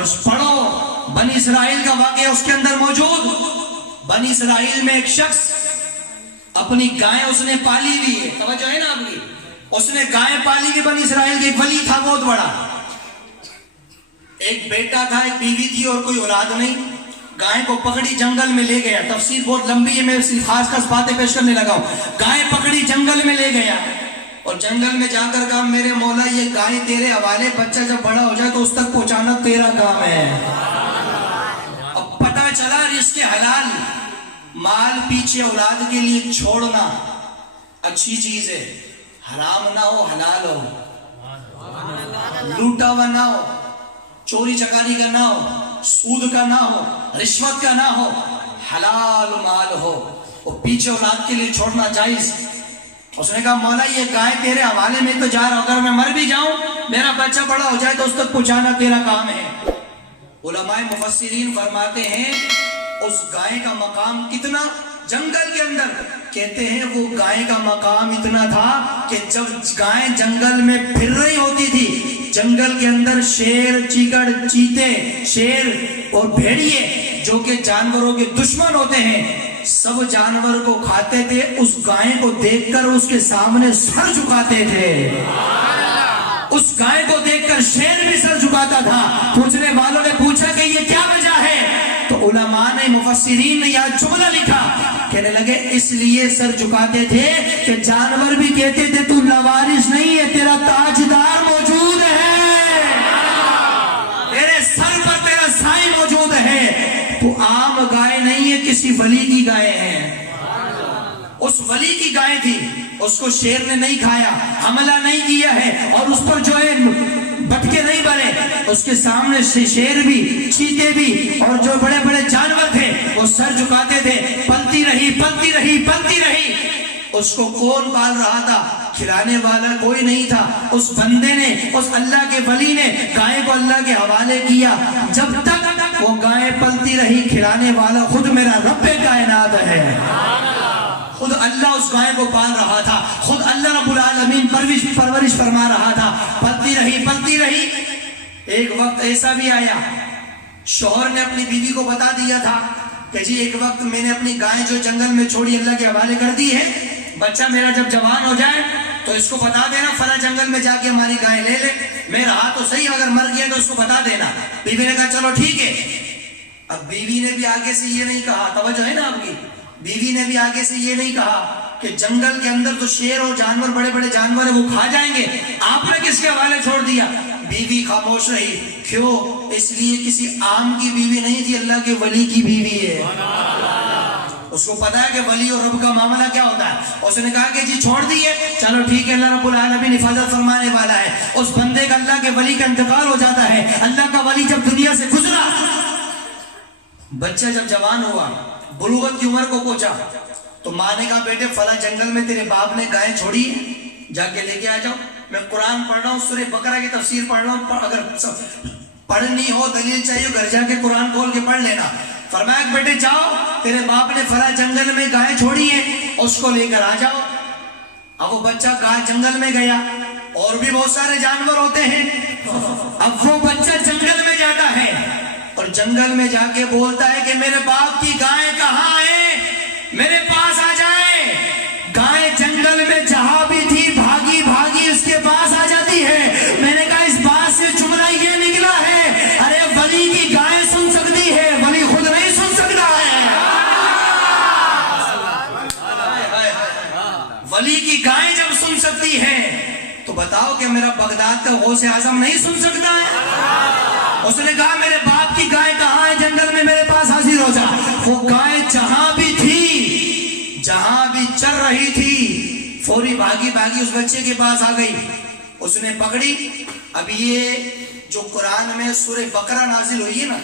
اور پڑھو بنی اسرائیل کا واقعہ اس کے اندر موجود. بنی اسرائیل میں ایک شخص اپنی گائیں اس نے پالی ہوئی ہے, توجہ ہے نا آپ کی, اس نے گائیں پالی ہوئی. بنی اسرائیل کے ایک ولی تھا بہت بڑا, ایک بیٹا تھا, ایک بیوی تھی اور کوئی اولاد نہیں. گائیں کو پکڑی جنگل میں لے گیا, تفسیر بہت لمبی ہے, میں خاص خاص باتیں پیش کرنے لگا ہوں. گائیں پکڑی جنگل میں لے گیا اور جنگل میں جا کر کہا میرے مولا یہ گائیں تیرے حوالے, بچہ جب بڑا ہو جائے تو اس تک پہنچانا تیرا کام ہے. اب پتہ چلا رزق حلال, مال پیچھے اولاد کے لیے چھوڑنا اچھی چیز ہے, حرام نہ ہو حلال ہو, لوٹا ہوا نہ ہو, چوری چکاری کا نہ ہو, سود کا نہ ہو, رشوت کا نہ ہو, حلال مال ہو, اور پیچھے اولاد کے لیے چھوڑنا جائز. اس نے کہا مولا یہ گائے تیرے حوالے میں تو جا رہا ہوں, اگر میں مر بھی جاؤں میرا بچہ بڑا ہو جائے تو اس تک پہنچانا تیرا کام ہے. علماء مفسرین فرماتے ہیں اس گائے کا مقام کتنا جنگل کے اندر, کہتے ہیں وہ گائے کا مقام اتنا تھا کہ جب گائے جنگل میں پھر رہی ہوتی تھی, جنگل کے اندر شیر, چیکڑ, چیتے, شیر اور بھیڑیے جو کہ جانوروں کے دشمن ہوتے ہیں, سب جانور کو کھاتے تھے. اس گائے کو دیکھ کر اس کے سامنے سر جھکاتے تھے. اس گائے کو دیکھ کر شیر بھی سر جھکاتا تھا. پوچھنے والوں نے پوچھا کہ یہ کیا وجہ ہے, تو علماء نے, مفسرین نے یہ جملہ لکھا, کہنے لگے اس لیے سر جھکاتے تھے کہ جانور بھی کہتے تھے تو لوارث نہیں ہے, تیرا تاجدار موجود ہے, تیرے سر پر تیرا سائے موجود ہے, تو عام گائے نہیں ہے, کسی ولی کی گائے ہیں. اس ولی کی گائے تھی, اس کو شیر نے نہیں کھایا, حملہ نہیں کیا ہے, اور اس پر جو ہے بٹکے نہیں بنے. اس کے سامنے شیر بھی, چیتے بھی اور جو بڑے بڑے جانور تھے وہ سر جھکاتے تھے. پلتی رہی, پلتی رہی, پلتی رہی. اس کو کون پال رہا تھا, کھلانے والا کوئی نہیں تھا. اس بندے نے, اس اللہ کے ولی نے گائے کو اللہ کے حوالے کیا. جب تک وہ گائے پلتی رہی, کھلانے والا خود میرا رب کائنات ہے, خود اللہ اس گائے کو پال رہا تھا, خود اللہ رب العالمین پرورش فرما رہا تھا. پلتی رہی, پلتی رہی. ایک وقت ایسا بھی آیا, شوہر نے اپنی بیوی کو بتا دیا تھا کہ جی ایک وقت میں نے اپنی گائے جو جنگل میں چھوڑی اللہ کے حوالے کر دی ہے, بچہ میرا جب جوان ہو جائے تو اس کو بتا دینا فلاں جنگل میں جا کے ہماری گائے لے لے, میں رہا تو صحیح, اگر مر گیا تو اس کو بتا دینا. بیوی نے کہا چلو ٹھیک ہے. اب بیوی نے بھی آگے سے یہ نہیں کہا, توجہ ہے نا آپ کی, بیوی نے بھی آگے سے یہ نہیں کہا کہ جنگل کے اندر تو شیر اور جانور, بڑے بڑے جانور ہیں, وہ کھا جائیں گے, آپ نے کس کے حوالے چھوڑ دیا. بیوی خاموش رہی. کیوں؟ اس لیے کسی عام کی بیوی نہیں تھی, اللہ کے ولی کی بیوی ہے. اس کو پتا ہے کہ ولی اور رب کا معاملہ کیا ہوتا ہے. اس نے کہا کہ جی چھوڑ دیے, چلو ٹھیک ہے, اللہ رب العالمین حفاظت فرمانے والا ہے. اس بندے کا, اللہ کے ولی کا انتقال ہو جاتا ہے. اللہ کا ولی جب دنیا سے گزرا, بچہ جب جوان ہوا, بلوغت کی عمر کو پہنچا, تو ماں نے کہا بیٹے فلاں جنگل میں تیرے باپ نے گائے چھوڑی ہے, جا کے لے کے آ جاؤ. میں قرآن پڑھ رہا ہوں, سورہ بقرہ کی تفسیر پڑھ رہا ہوں, اگر پڑھنی ہو دلیل چاہیے گھر جا کے قرآن کھول کے پڑھ لینا. فرمایا کہ بیٹے جاؤ, تیرے باپ نے فلاں جنگل میں گائے چھوڑی ہے, اس کو لے کر آ جاؤ. اب وہ بچہ گائے جنگل میں گیا, اور بھی بہت سارے جانور ہوتے ہیں. اب وہ بچہ جنگل میں جاتا ہے اور جنگل میں جا کے بولتا ہے کہ میرے باپ کی گائے کہاں ہے, میرے پاس آ جائے. گائے جنگل میں جہاں بھی تھی بھاگی بھاگی اس کے پاس آ جاتی ہے. میں نے کہا اس بات سے جملہ یہ نکلا ہے, ارے ولی کی گائے سن سکتی ہے, ولی خود نہیں سن سکتا ہے. ولی کی گائے جب سن سکتی ہے تو بتاؤ کہ میرا بغداد کا غوث اعظم نہیں سن سکتا ہے. اس نے کہا میرے باپ کی گائے کہاں ہے جنگل میں, میرے پاس حاضر ہو جا. وہ گائے جہاں بھی تھی, جہاں بھی چر رہی تھی, فوری بھاگی بھاگی اس بچے کے پاس آ گئی. اس نے پکڑی. اب یہ جو قرآن میں سورہ بقرہ نازل ہوئی ہے نا,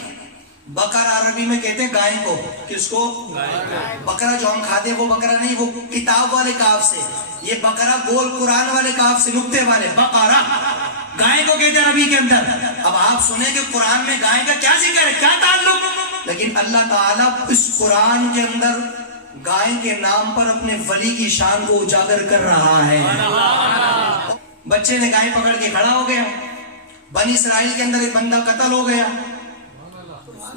بقرہ عربی میں کہتے ہیں گائے کو, کس کو؟ بقرہ جو ہم کھاتے ہیں وہ بقرہ نہیں, وہ کتاب والے کاف سے, یہ بقرہ گول قرآن والے کاف سے, نقطے والے, بقرہ گائے کو کہتے ہیں عربی کے اندر. اب آپ سنیں کہ قرآن میں گائے کا کیا ذکر ہے, کیا تعلق, لیکن اللہ تعالیٰ اس قرآن کے اندر گائے کے نام پر اپنے ولی کی شان کو اجاگر کر رہا ہے. بچے نے گائے پکڑ کے کھڑا ہو گیا. بنی اسرائیل کے اندر ایک بندہ قتل ہو گیا,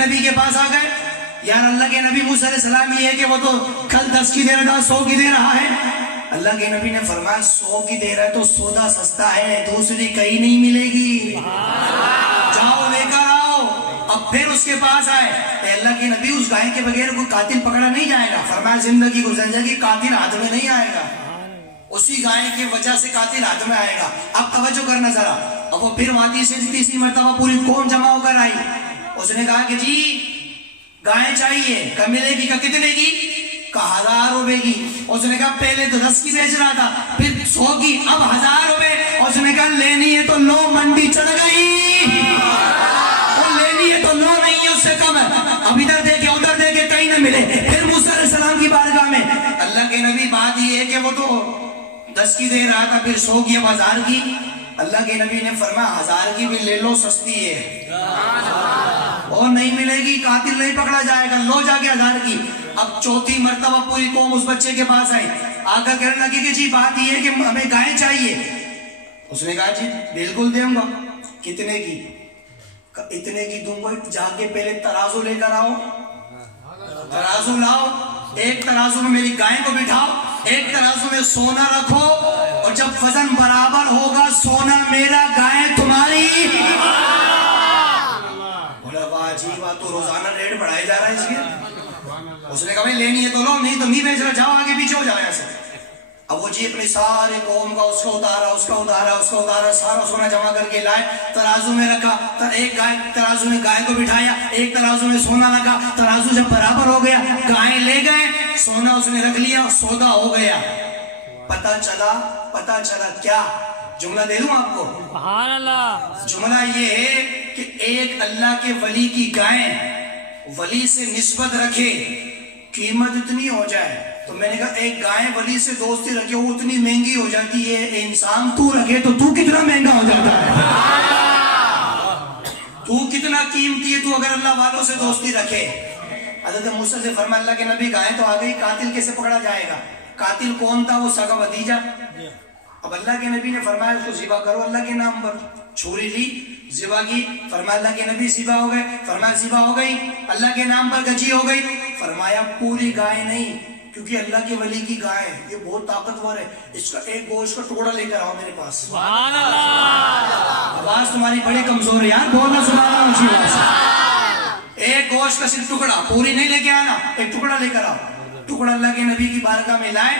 نبی کے پاس آ گئے. یار اللہ کے نبی موسیٰ علیہ السلام یہ ہے کہ وہ تو کل 10 کی دے رہا تھا 100 کی دے رہا ہے. اللہ کے نبی نے فرمایا 100 کی دے رہا ہے تو سودا سستا ہے, دوسری کہیں نہیں ملے گی, جاؤ لے کر آؤ. اب پھر اس کے پاس آئے. اللہ کے نبی اس گائے کے بغیر کوئی قاتل پکڑا نہیں جائے گا. فرمایا زندگی گزر جائے گی, قاتل ہاتھ میں نہیں آئے گا, اسی گائے کی وجہ سے قاتل ہاتھ میں آئے گا. اب توجہ کرنا ذرا. اب وہ پھر وادی سے تیسری مرتبہ پوری قوم جمع ہو کر آئی. اس نے کہا کہ جی گائے چاہیے, کب ملے گی, کتنے کی, 1000 روپے کی. اس نے کہا پہلے تو 10 کی بیچ رہا تھا, پھر 100 کی, اب 1000 روپے. اس نے کہا لینی ہے تو لو, منڈی چڑھ گئی, اور لینی ہے تو لو, نہیں ہے اس سے کم ہے. اب ادھر دیکھے ادھر دیکھے کہیں نہ ملے. پھر موسیٰ علیہ السلام کی بارگاہ میں. اللہ کے نبی بات یہ ہے کہ وہ تو 10 کی دے رہا تھا, پھر 100 کی, اب 1000 کی. اللہ کے نبی نے فرمایا 1000 کی بھی لے لو, سستی ہے, اور نہیں ملے گی, قاتل نہیں پکڑا جائے گا, لو جا کے 1000 کی. اب چوتھی مرتبہ پوری قوم اس بچے کے پاس آئی, آ کر کہنے لگی کہ جی بات یہ ہے کہ ہمیں گائے چاہیے. اس نے کہا جی بالکل دوں گا. کتنے کی, اتنے کی دوں گا. جا کے پہلے ترازو لے کر آؤ, ترازو لاؤ, ایک ترازو میں میری گائے کو بٹھاؤ, ایک ترازو میں سونا رکھو, اور جب وزن برابر ہوگا سونا میرا, گائے تمہاری. بولا واہ جی واہ, تو روزانہ ریٹ بڑھایا جا رہا ہے اس کے. اس نے کہا بھائی لینی ہے تو لو, نہیں تو نہیں بیچ رہا, جاؤ آگے پیچھے ہو جاؤ ایسے. اب وہ جی اپنی سارے قوم کا اس کا اتارا, اس کا اتارا, اس کا اتارا, سارا سونا جمع کر کے لائے, ترازو میں رکھا. ایک گائے ترازو میں گائے کو بٹھایا, ایک ترازو میں سونا رکھا. ترازو جب برابر ہو گیا, گائے لے گئے, سونا اس نے رکھ لیا, سودا ہو گیا. پتا چلا کیا جملہ دے دوں آپ کو. سبحان اللہ. جملہ یہ ہے کہ ایک اللہ کے ولی کی گائے ولی سے نسبت رکھے, قیمت اتنی ہو جائے. تو میں نے کہا ایک گائے ولی سے دوستی رکھے, وہ اتنی مہنگی ہو جاتی ہے. انسان تو رکھے تو تو کتنا مہنگا ہو جاتا ہے, تو کتنا قیمتی ہے تو اگر اللہ والوں سے دوستی رکھے. حضرت موسیٰ سے فرمایا اللہ کے نبی گائے تو آ گئی, قاتل کیسے پکڑا جائے گا. قاتل کون تھا, وہ سگا بھتیجا. اب اللہ کے نبی نے فرمایا اس کو ذبح کرو اللہ کے نام پر. چھری لی, ذبح کی. فرمایا اللہ کے نبی ذبح ہو گئے. فرمایا ذبح ہو گئی, اللہ کے نام پر گجی ہو گئی. فرمایا پوری گائے نہیں, کیونکہ اللہ کے ولی کی گائے ہے, یہ بہت طاقتور ہے, اس کا ایک گوشت کا ٹکڑا لے کر آؤ میرے پاس. سبحان اللہ. آواز تمہاری بڑی کمزور ہے یار, بولنا سبحان اللہ اونچی آواز سے. ایک گوشت کا صرف ٹکڑا, پوری نہیں لے کے آنا, ایک ٹکڑا لے کر آؤ. ٹکڑا اللہ کے نبی کی بارگاہ میں لائے.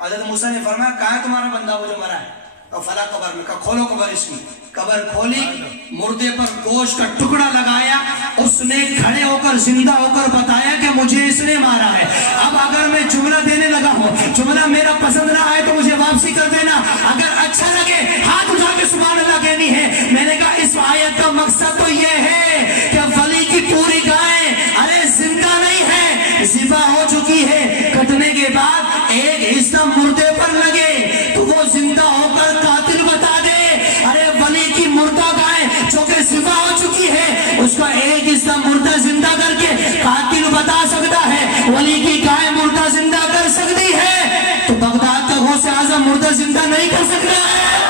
حضرت موسیٰ نے فرمایا کہاں ہے تمہارا بندہ وہ جو مرا ہے. اور فلا قبر میں, کہا کھولو قبر اس کی. قبر کھولی, مردے پر گوشت کا ٹکڑا لگایا. اس نے کھڑے ہو کر زندہ ہو کر بتایا کہ مجھے اس نے مارا ہے. اب اگر میں جملہ دینے لگا ہوں, جملہ میرا پسند نہ آئے تو مجھے واپسی کر دینا, اگر اچھا لگے ہاتھ اٹھا کے سبحان اللہ کہنی ہے. میں نے کہا اس آیت کا مقصد تو یہ ہے کہ ولی کی پوری گائے ارے زندہ نہیں ہے, ذبح ہو چکی ہے. کٹنے کے بعد ایک حصہ مردے پر لگے تو وہ زندہ ہو کر قاتل بتا دے. ارے ولی کی مردہ گائے جو کہ ذبح ہو چکی ہے, اس کا ایک حصہ مردہ زندہ کر کے قاتل بتا سکتا ہے, ولی کی گائے مردہ زندہ کر سکتی ہے, تو بغداد کا غوث اعظم مردہ زندہ نہیں کر سکتا ہے.